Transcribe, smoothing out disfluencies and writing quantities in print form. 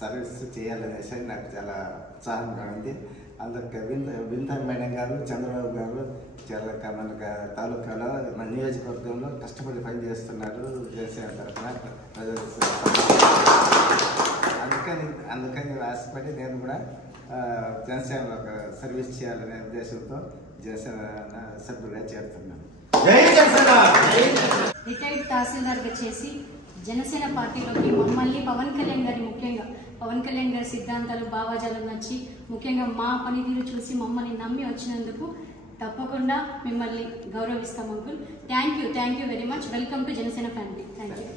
Service చేయాలనేసి నాకు చాలా ఉత్సాహంగా ఉంది. అందుకు వింత మేడం గారు, చంద్రబాబు గారు చాలా మన తాలూకాలో మన నియోజకవర్గంలో కష్టపడి పని చేస్తున్నారు జనసేన తరఫున. అందుకని ఆశపడి నేను కూడా జనసేనలో ఒక సర్వీస్ చేయాలనే ఉద్దేశంతో జనసేన సభ్యుడిగా చేరుతున్నాను. రిటైర్డ్ తహసీల్దార్గా చేసి జనసేన పార్టీలోకి మమ్మల్ని పవన్ కళ్యాణ్ గారి, ముఖ్యంగా పవన్ కళ్యాణ్ గారి సిద్ధాంతాలు, భావాజాలు నచ్చి ముఖ్యంగా మా పనితీరు చూసి మమ్మల్ని నమ్మి వచ్చినందుకు తప్పకుండా మిమ్మల్ని గౌరవిస్తాం uncle. Thank you very much. Welcome to Janasena family. Thank you.